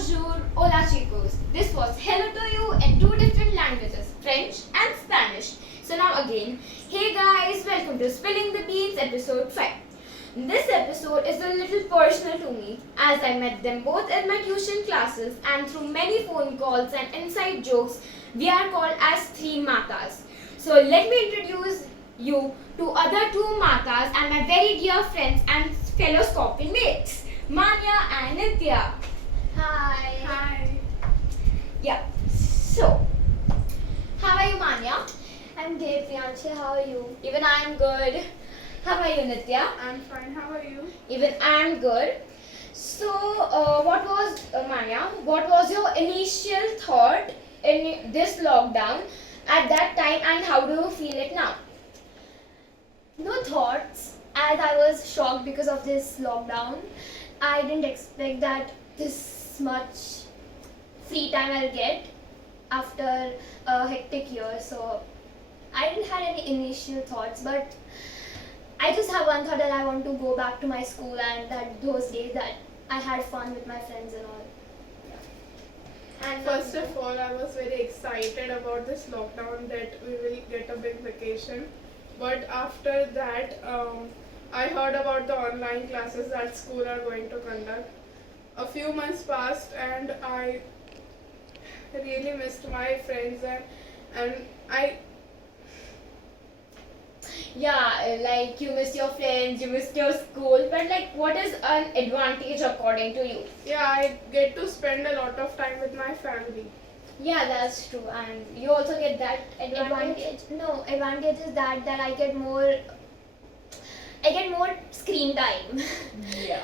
bonjour, hola chicos. This was hello to you in two different languages, French and Spanish. So now again, hey guys, welcome to Spilling the Beans episode 5. This episode is a little personal to me as I met them both in my tuition classes and through many phone calls and inside jokes, we are called as three matas. So let me introduce you to other two matas and my very dear friends and fellow Scorpion mates, Manya and Nitya. Hi. Hi. Yeah. So, how are you, Manya? I'm Dev Priyanshi. How are you? Even I'm good. How are you, Nitya? I'm fine. How are you? Even I'm good. So, what was Manya? What was your initial thought in this lockdown at that time, and how do you feel it now? No thoughts. As I was shocked because of this lockdown, I didn't expect that this much free time I'll get after a hectic year. So I didn't have any initial thoughts, but I just have one thought that I want to go back to my school and that those days that I had fun with my friends and all. And First of all, I was very excited about this lockdown that we will get a big vacation. But after that, I heard about the online classes that school are going to conduct. A few months passed and I really missed my friends and I like you missed your friends, you missed your school, but like, what is an advantage according to you? I get to spend a lot of time with my family. Yeah, that's true, and you also get that advantage. Advantage is that I get more screen time. Yeah.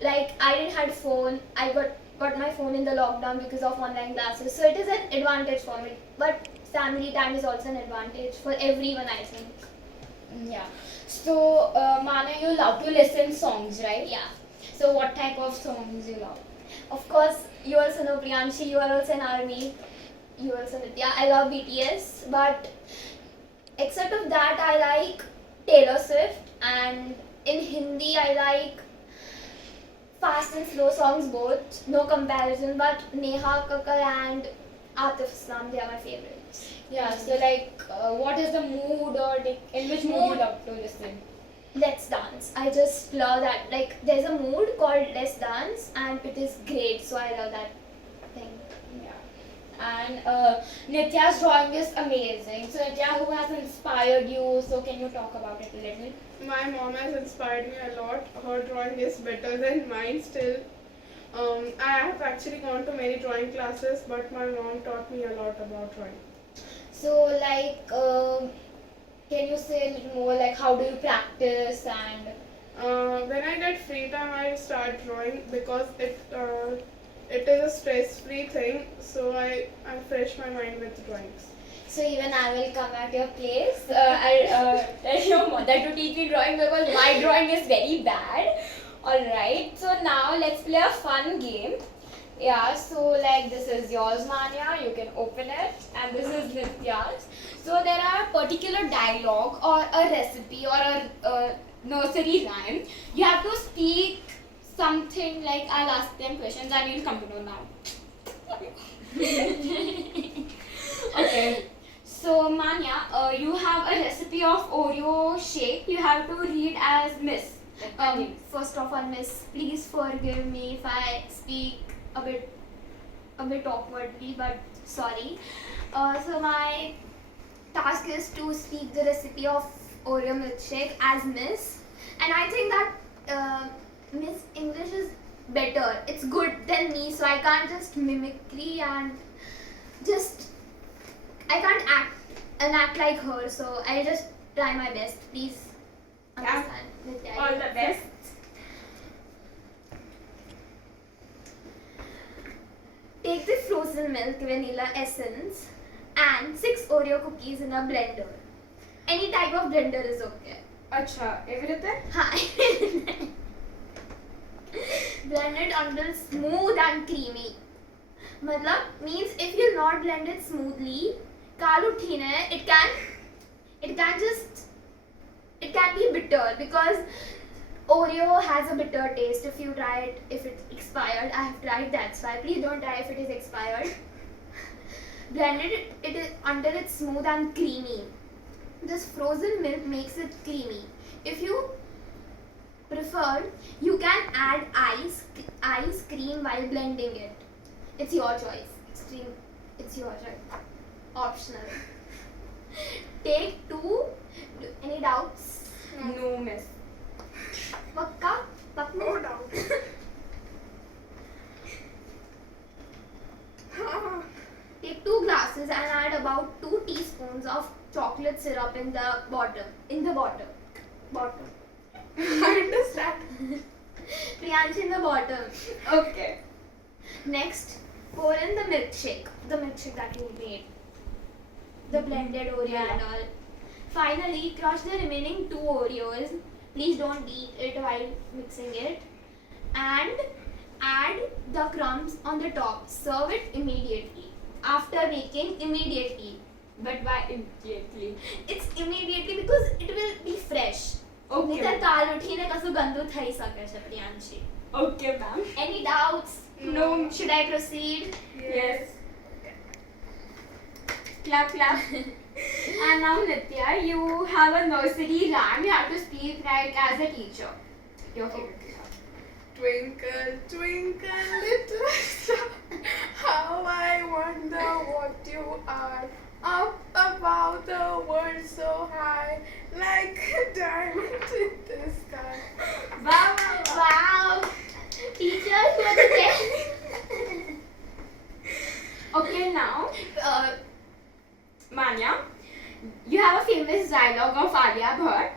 Like I didn't had phone. I got my phone in the lockdown because of online classes. So it is an advantage for me. But family time is also an advantage for everyone, I think. Yeah. So, Mana, you love to listen songs, right? Yeah. So, what type of songs you love? Of course, you also know Priyanshi. You are also an army. You also Nitya. I love BTS, but except of that, I like Taylor Swift, and in Hindi, I like fast and slow songs both. No comparison, but Neha Kakkar and Atif Aslam, they are my favorites. Yeah. So, like, what is the mood or in which mood you love to listen? Let's Dance. I just love that. Like, there's a mood called Let's Dance, and it is great. So I love that thing. Yeah. And Nitya's drawing is amazing. So, Nitya, who has inspired you? So, can you talk about it a little? My mom has inspired me a lot. Her drawing is better than mine still. I have actually gone to many drawing classes, but my mom taught me a lot about drawing. So, like, can you say a little more, like, how do you practice and... When I get free time, I start drawing because it is a stress-free thing. So I fresh my mind with drawings. So even I will come at your place. I'll tell your mother to teach me drawing because my drawing is very bad. Alright, so now let's play a fun game. Yeah, so like this is yours, Manya, you can open it, and this is Nitya's. So there are particular dialogue or a recipe or a nursery rhyme. You have to speak something like I'll ask them questions and you'll come to know now. Okay. So Manya, you have a recipe of Oreo shake. You have to read as Miss. First of all, Miss, please forgive me if I speak a bit awkwardly, but sorry. So my task is to speak the recipe of Oreo milkshake as Miss, and I think that Miss English is better. It's good than me, so I can't just mimicry and I can't act like her. So I'll just try my best. Please understand. Nitya, All the best. Take the frozen milk, vanilla essence, and 6 Oreo cookies in a blender. Any type of blender is okay. Acha, everything? Hi. Blend it until smooth and creamy. Matlab means if you not blend it smoothly, it can be bitter because Oreo has a bitter taste if you try it, if it's expired. I have tried, that's why. Please don't try if it is expired. Blended it is until it's smooth and creamy. This frozen milk makes it creamy. If you prefer, you can add ice cream while blending it. It's your choice. It's your choice. Optional. Take 2. Any doubts? No, miss. Pakka? No doubt. Take 2 glasses and add about 2 teaspoons of chocolate syrup in the bottom. Bottom. I understand. Priyanshi, in the bottom. Okay. Next, pour in the milkshake. The milkshake that you made. The blended Oreo and all. Finally, crush the remaining 2 Oreos. Please don't eat it while mixing it. And add the crumbs on the top. Serve it immediately. After making, immediately. But why immediately? It's immediately because it will be fresh. Okay. નહીંતર કાલ ઉઠીને કશું ગંદુ થઈ શકે છે Priyanshi. Okay, ma'am. Any doubts? No. Should I proceed? Yes. Clap, clap. And now, Nitya, you have a nursery rhyme. You have to speak like as a teacher. Your favorite teacher. Twinkle, twinkle, little star, how I wonder what you are. Up above the world so high, like a diamond in the sky. Wow, Wow! Teacher, you are the best. Okay, now, Manya, you have a famous dialogue of Alia Bhatt.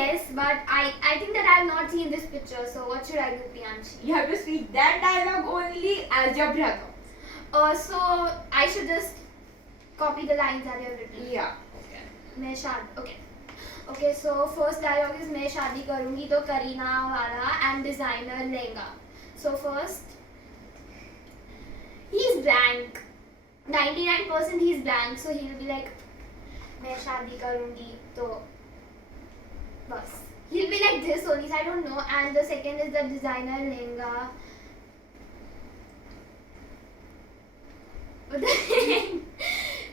Yes, but I think that I have not seen this picture, so what should I do, Priyanshi? You have to speak that dialogue only as your brother. So I should just copy the lines that you have written. Yeah. मैं शादी okay so first dialogue is मैं शादी करूँगी तो करीना वाला and designer lehenga. So first he's blank, 99% he's blank, so he'll be like मैं शादी करूँगी तो बस he'll be like this only, so I don't know. And the second is the designer lehenga.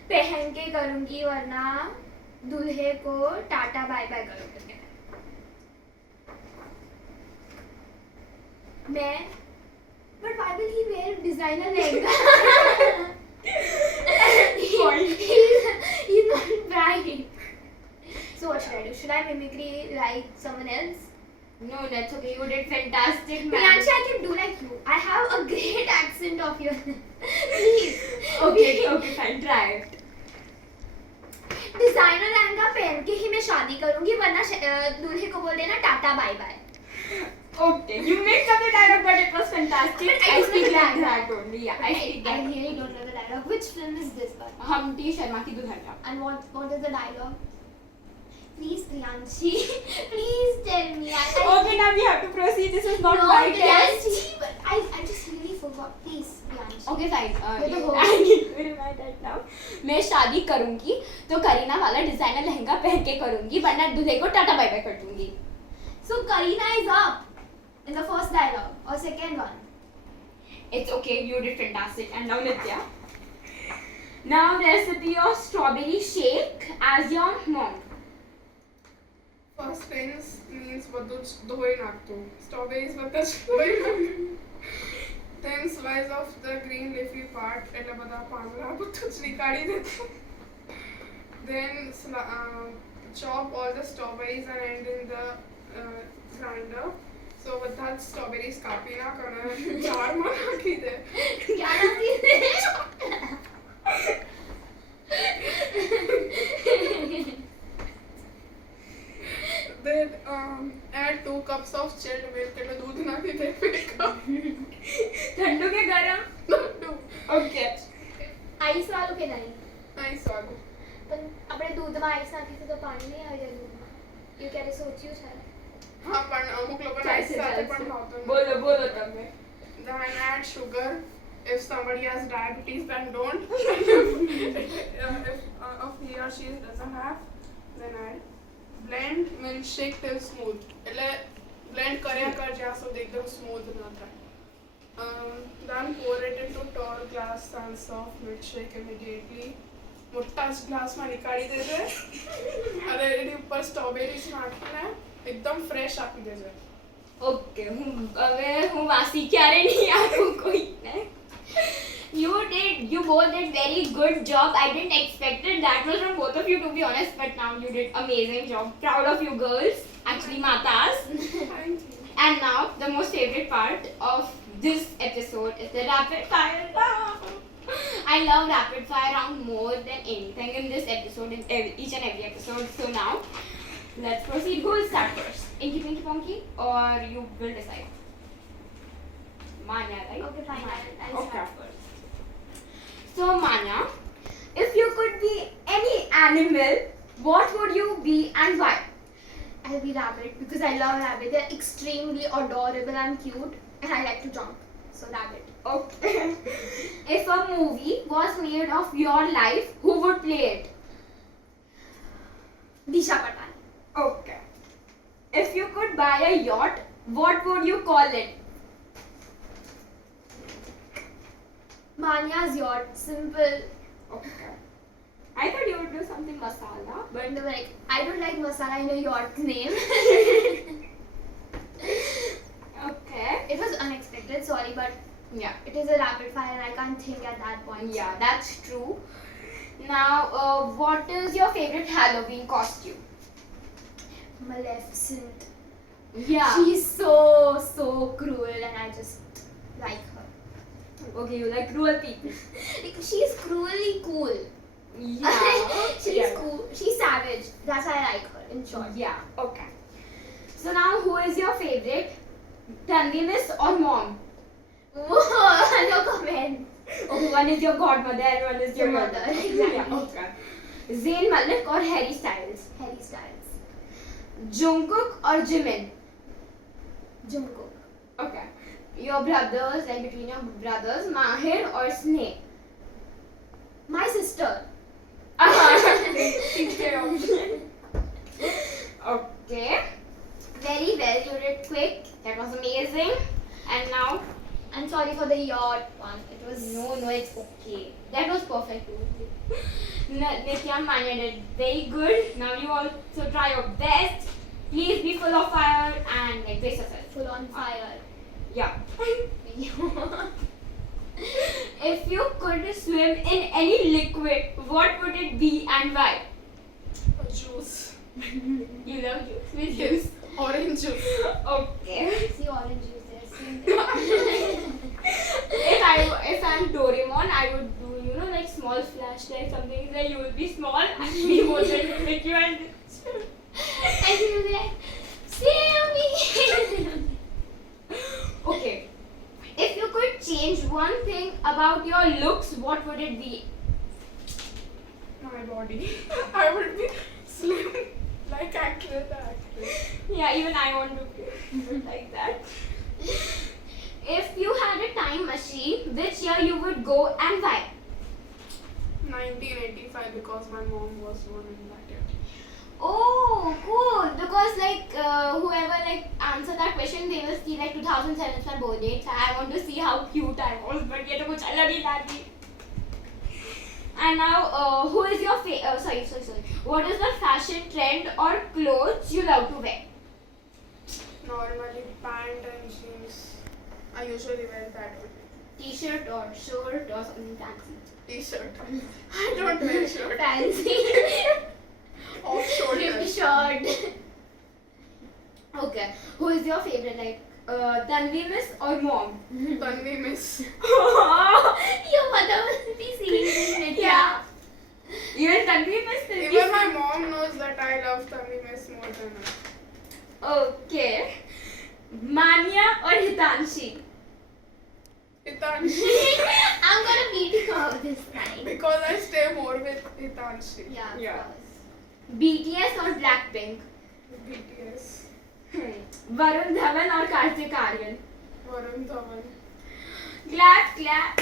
पहन के करूँगी वरना दूल्हे को टाटा बाय बाय करोगे. मैं but why will he wear designer lehenga? he's not bright. So what should I do? Should I mimicry like someone else? No, that's okay. You did fantastic, ma'am. Priyanshi, I can do like you. I have a great accent of yours. Please. Okay, fine. Try it. Designer lehenga पहन के ही मैं शादी करूंगी वरना दूल्हे को बोल देना tata bye bye. Okay, you mixed up the dialogue, but it was fantastic. But I I don't speak know the like dialogue. that only. Yeah, I speak I that. really don't know the dialogue. Which film is this one? Humpty Sharma ki Dulhania. And what is the dialogue? Please, Priyanshi. Please tell me. Okay, now we have to proceed. This is not no, my test. Priyanshi, but I just really forgot. Please, Priyanshi. Okay, fine. You're the I host. need to remind that now. मैं शादी करूंगी तो करीना वाला designer lehenga पहन के करूंगी वरना दूल्हे को टाटा बाय बाय कर दूंगी. So Kareena is up in the first dialogue or second one. It's okay. You did fantastic. And now Nitya. Now recipe of strawberry shake as your mom. First things means બધું ધોઈ નાખતું. Strawberries બધા ધોઈ નાખતું. Then slice off the green leafy part, એટલે બધા પાંદડા બધું જ નીકાળી દેતું. Then chop all the strawberries and end in the grinder. So બધા જ strawberries કાપી નાખ અને જારમાં નાખી દે. क्या नाती Then add 2 cups of chilled milk એટલે દૂધ નાખી દે. ठंडू के गरम. ઠંડુ. Okay. આઈસ વાળું કે નહીં? Nice વાળું. પણ આપણે દૂધમાં આઈસ નાખીશું તો પાણી નહીં આવી જાય દૂધમાં. એ ક્યારે સોચ્યું છે? હા પણ અમુક લોકો ice સાથે પણ ખાવતા નથી. बोलो તમે. Then add sugar. If somebody has diabetes, then don't. If he or she doesn't have, then add. Blend milkshake till smooth. એટલે ब्लेंड કર્યા કર જ્યાં સુધી એકદમ સ્મૂથ ન થાય. Then pour it into tall glass and serve milkshake immediately. મોટા જ ગ્લાસમાં નીકાળી દેજે અને એની ઉપર સ્ટ્રોબેરીઝ નાખીને એકદમ ફ્રેશ આપી દેજે. ઓકે હું વાસી ક્યારે નહીં આપું કોઈને. You both did very good job. I didn't expect it. That was from both of you, to be honest. But now you did amazing job. Proud of you girls. Actually, matas. Thank you. And now the most favorite part of this episode is the rapid fire round. I love rapid fire round more than anything in this episode, in each and every episode. So now, let's proceed. Who will start first? Inky Pinky Ponky, or you will decide? Manya, right? Okay, fine. I'll Okay. start first. So Manya, if you could be any animal, what would you be and why? I'll be rabbit because I love rabbit. They're extremely adorable and cute, and I like to jump. So rabbit. Okay. If a movie was made of your life, who would play it? Disha Patan. Okay. If you could buy a yacht, what would you call it? Manya's yacht. Simple. Okay. I thought you would do something masala, but But like, I don't like masala in a yacht name. okay. It was unexpected. Sorry, but Yeah. it is a rapid fire, and I can't think at that point. Yeah, that's true. Now, what is your favorite Halloween costume? Maleficent. Yeah. She's so cruel, and I just like her. Okay, you like cruel people. Like, she's cruelly cool. Yeah. She's Yeah. cool. She's savage. That's why I like her. In short. Yeah. Okay. So now, who is your favorite? Tanvi Miss or mom? Whoa, no comment. Okay, one is your godmother and one is your Your mother. mother, exactly. Yeah. Okay. Zayn Malik or Harry Styles? Harry Styles. Jungkook or Jimin? Jungkook. Okay. Your brothers, like between your brothers, Mahir or Sneh? My sister. Okay. Very well. You did quick. That was amazing. And now, I'm sorry for the yacht one. It was no, it's okay. That was perfect. Nitya and Manya did very good. Now you also try your best. Please be full of fire and like brace yourself. full on fire. Yeah. If you could swim in any liquid, what would it be and why? Juice. You love juice. Which juice? Orange juice. Okay. See orange juice there. See? If I'm Doraemon, I would do like small flashlight something like you will be small and we both will make you and And he will be like, save me. okay. If you could change one thing about your looks, what would it be? My body. I would be slim like actress. Yeah, even I want to be like that. If you had a time machine, which year you would go and why? 1985 because my mom was born in that year. Oh, cool. Because whoever answer that question, they will see 2007 is my birth date. So I want to see how cute I was, but ये तो कुछ अलग ही था जी. And now, who is your sorry. What is the fashion trend or clothes you love to wear? Normally pant and jeans. I usually wear that with T-shirt or shirt or something fancy. t-shirt. I don't wear shirt. Fancy. Off Ripped shoulders. shirt. Okay. Who is your favorite? Tanvi Miss or mom? Tanvi Miss. Your mother will be seeing this video. Yeah. Even Tanvi Miss. Even my mom knows that I love Tanvi Miss more than her. Okay. Manya or Hitanshi? Hitanshi. I'm gonna beat you up this time. Because I stay more with Hitanshi. Yeah, of Yeah. course. BTS or Blackpink? BTS. Varun Dhawan or Kartik Aaryan? Varun Dhawan. Clap.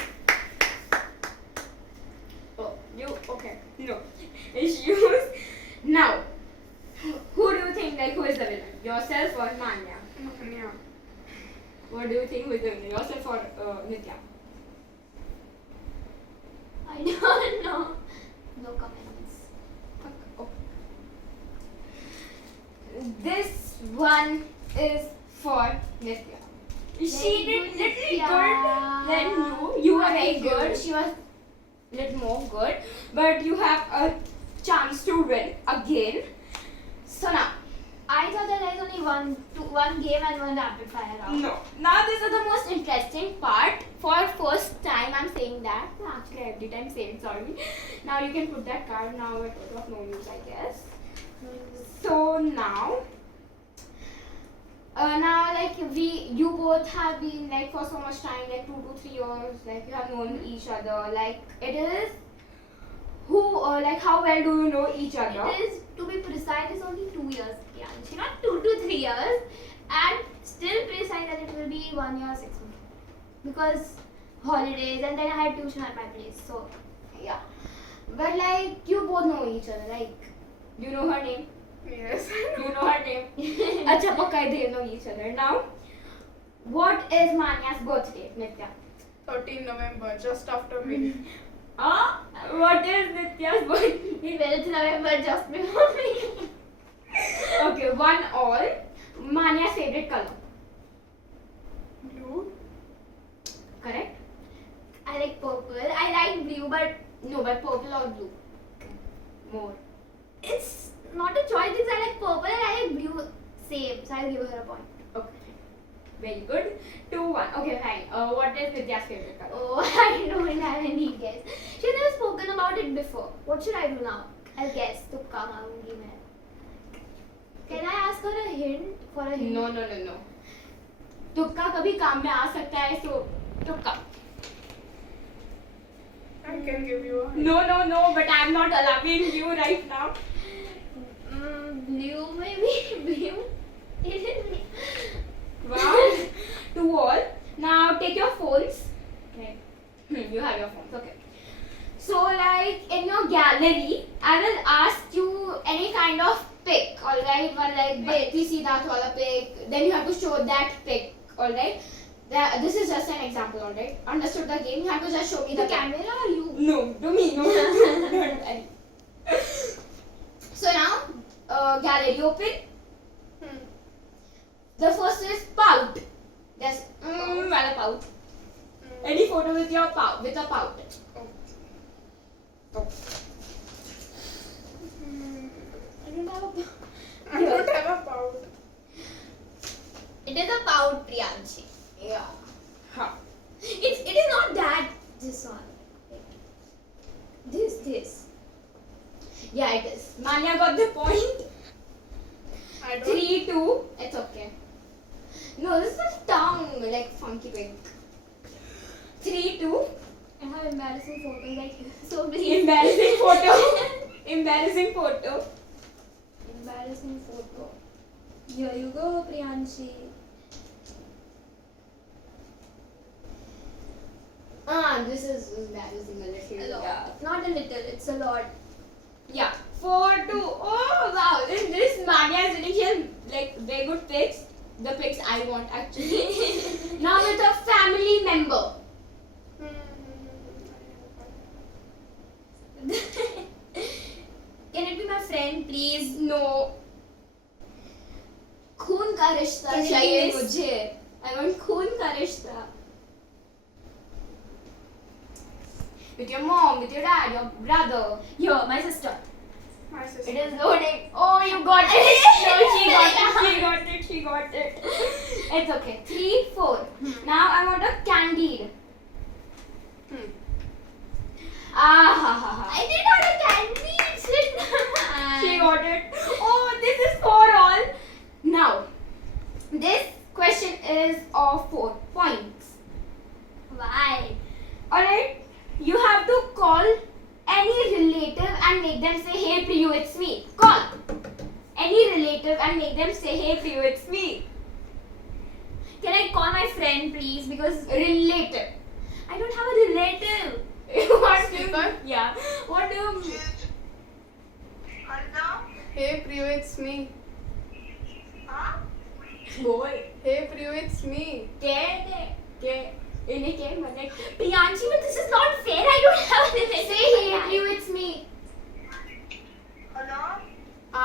Oh, you okay? No issues. Now, who do you think who is the winner? Yourself or Manya? What do you think with yourself or Nitya? I don't know. No comments. Oh. This one is for Nitya. She did good, little Nitya. good than you. You were very Thank you. good. She was little more good. But you have a chance to win again. So now, I thought that there is only one game and one rapid fire round. no. Now this is the most interesting part. For first time I'm saying that. Actually I every time say it, sorry. Now you can put that card now at of no use I guess. So now like you both have been like for so much time, like 2 to 3 years, like you have known each other. Like it is who like how well do you know each other? It is, to be precise, it's only 2 years, Priyanshi. Not 2 to 3 years. And still precise that it will be 1 year, 6 months. Because holidays and then I had tuition at my place. So, Yeah. But like you both know each other, like you know her name. Yes. You know her name. Acha pakka they know each other. Now, what is Manya's birthday, Nitya? 13 November, just after me. What is Nitya's birthday? 12th November, just before me. Okay, 1 all. Manya's favorite color. Blue. Correct? I like purple. I like blue, but No, but purple or blue. More. it's not a choice because I like purple and I like blue same. So I'll give her a point. Okay. Very good. 2-1. Okay, fine. What is Nitya's favorite color? Oh, I don't have any guess. She's never spoken about it before. What should I do now? I'll guess. Tukka मांगूंगी मैं. Can I ask her a hint for a hint? No. तुक्का कभी काम में आ सकता है, so तुक्का. I can give you a hint. No, but I'm not allowing you right now. Blue maybe. Blue. It is blue. 1, 2 all. Now take your phones. Okay. You have your phones. Okay. So like in your gallery, I will ask you any kind of pic. Alright, one like Bhakti Siddharth wala pic. Then you have to show that pic. Alright. This is just an example. Alright. Understood the game? You have to just show me the The camera or you? No, to me. No. Don't worry. So now, gallery open. The first is pout. There's wala pout. Any photo with your pout, with a pout. Oh. I don't have a. I don't have a pout. It is a pout, Priyanshi. Yeah. Huh. It is not that. This one. This. Yeah, it is. Manya got the point. I don't. 3-2. It's okay. No, this is a tongue, like funky pig. 3-2. I have embarrassing photos like so please. Embarrassing photo. Embarrassing photo. Embarrassing photo. Here you go, Priyanshi. This is embarrassing a little. A lot. Yeah. Not a little, it's a lot. Yeah. 4-2. Oh wow. This Manya is really like very good pics. The pics I want actually. Now with a family member. Can it be my friend, please? No. खून का रिश्ता Can it be चाहिए this? मुझे. I want खून का रिश्ता. With your mom, with your dad, your brother. Here, my sister. My sister. It is loading. Oh, you got it. No, she got it. It's okay. 3-4. Now I want a Candide. I did not a candy. She got it. Oh, this is 4 all. Now, this question is of 4 points. Why? Alright, you have to call any relative and make them say, hey Priyu, it's me. Call any relative and make them say, hey Priyu, it's me. Can I call my friend, please? Because Relative. I don't have a relative. What do you Speaker? Yeah. What do you Hey Priyu, it's me. बोल Hey Priyu, it's me. इन्हें क्या मजा Priyanshi, but this is not fair. I don't have anything. Say hey Priyu, it's me.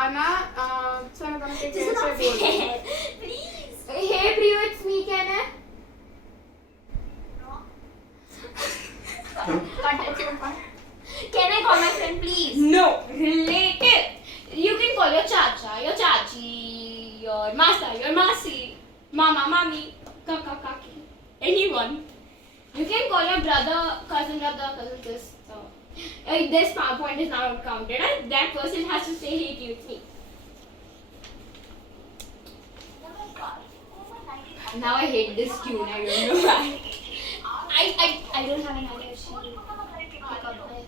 आना चल मैं This is कैसे not बोल fair. Please. Hey Priyu, it's me. कहना है? Can I call my friend, please? No, related. You can call your chacha, your chachi, your masa, your masi, mama, mami, kaka, kaki, anyone. You can call your brother, cousin, sister. This PowerPoint is now counted, and that person has to say hey to you, it's me. Now I hate this tune. I don't know why. I don't have an idea. She pick up my phone.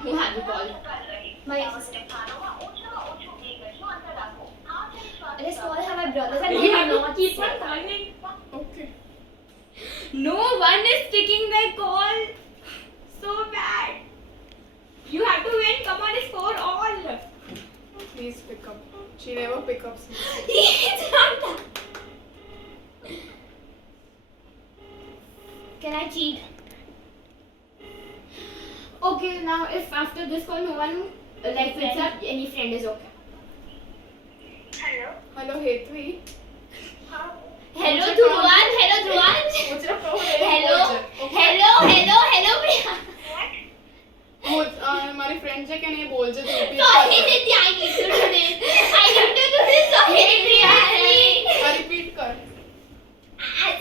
Who had the call? My assistant. Let's call her my brothers. And You they have are to not keep safe. on calling. Okay. No one is taking their call. So bad. You have to win. Come on, it's for all. Please pick up. She never pick up. It's not that. Can I cheat? Okay, now if after this call no one like picks up, any friend is okay. Hello Hetvi. Hello, Dhruvan. Hello, Dhruvan. Hello, Priya. हमारी friend से क्या नहीं बोल जे तो Sorry, Nitya. I need to do this. Sorry, Priya. Repeat कर.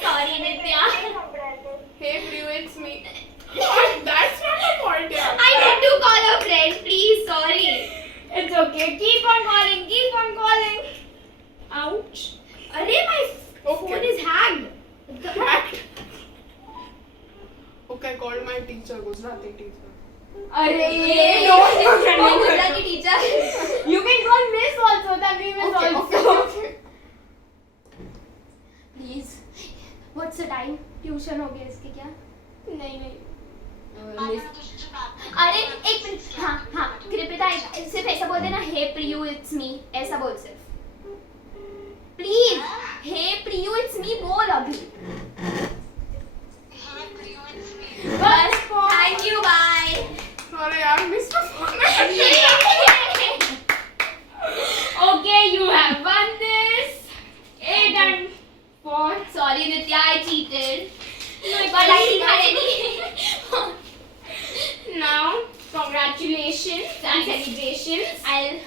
Sorry, Nitya. Hey Priyu, it's me. That's not the point, yeah. I need to call a friend, please. Sorry. It's okay. Keep on calling. Keep on calling. Ouch. Arey, my Okay. phone is hacked. Hacked. Okay, I called my teacher, Gujarati teacher. Arey, No, no. Gujarati teacher. You can call Miss also. That name is also. Okay. Please. What's the time? Tuition हो गया इसके क्या? नहीं. अरे एक minute. हाँ कृपया सिर्फ ऐसा बोल देना हे प्रियू इट्स मी ऐसा बोल सिर्फ please hey Priyu it's me बोल अभी बस थैंक यू बाय Sorry, यार miss phone. Okay, you have won this. 8 and 4. Sorry Nitya I cheated But but I didn't have any Now, congratulations and celebrations. I'll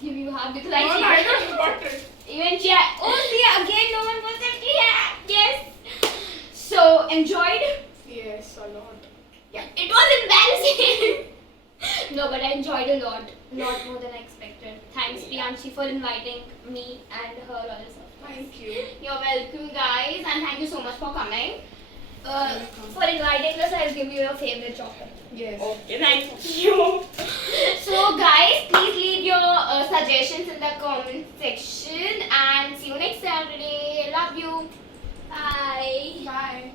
give you half because I No, I cheated. don't got it. Even oh, see again, no one was like, yeah, yes. So enjoyed. Yes, a lot. It was embarrassing. No, but I enjoyed a lot more than I expected. Thanks Priyanshi for inviting me and her also. Thank you. You're welcome, guys, and thank you so much for coming. For inviting us, I'll give you your favorite chocolate. Yes. Okay, thank you. So, guys, please leave your suggestions in the comment section, and see you next Saturday. Love you. Bye. Bye.